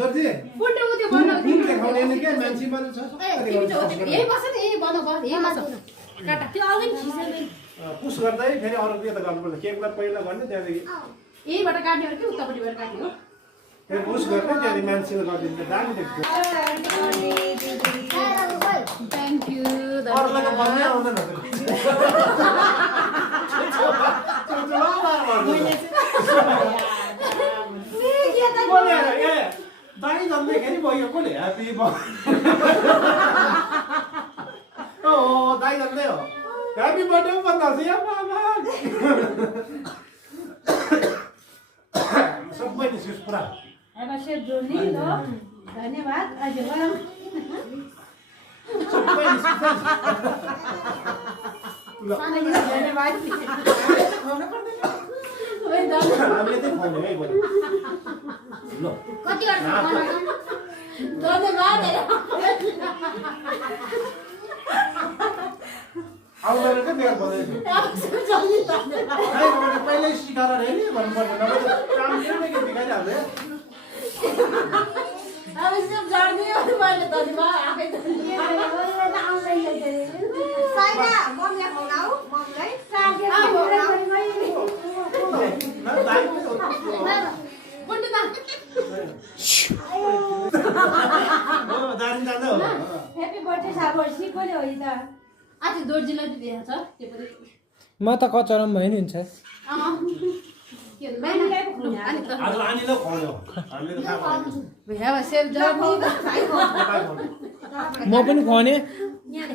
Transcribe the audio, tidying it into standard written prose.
दर्जी पुन्टो उते बनाउ फुल देखाउने नि के मान्छे मान्छे छ यही बस नि यही बनाउ बस यही बस काटा त्यो अझै खिचेन पुस गर्दै फेरि अरू यता गर्नुपर्छ केकलाई पहिला गर्ने त्यहाँदेखि यहीबाट काट्ने हो कि उतापट्टिबाट काट्ने हो फेरि पुस गर्ने त्यहाँदेखि मान्छेले गरिदिन्छ दामी देख्छ थ्याङ्क यू अरूलाई त भन्नै आउँदैन दाई जन्मेखेरि भयो कसले ह्याप्पी ओ दाई जन्मै हो ह्याप्पी बर्थडे पो भन्दा छ यहाँ सबै निस्कियोस् पुरा अब सेट जोड्ने ल धन्यवाद आज गरौँ सबै निस्कियोस् धन्यवाद हामीले चाहिँ खुवाउने है बरु ल कति धन्यवाद आउँदैन क्या बिहान भन्दैछु पहिल्यै सिकाएर रे नि भन्नुपर्छ नभए काम के बिगारिहाल्यो अब सब जान्ने हो मैले धन्यवाद आफै साइना मम्मीलाई खुवाऊ मम्मीलाई ह्याप्पी बर्थडे साबो सिकोले हो त आज दोर्जीलाई दिएको छ त्यो पनि म त कचरम भयो नि हुन्छ के भन्छ आज नानीलाई खुवाउने हो हामीले त थाहा We have a safe journey. म पनि खुवाउने यहाँ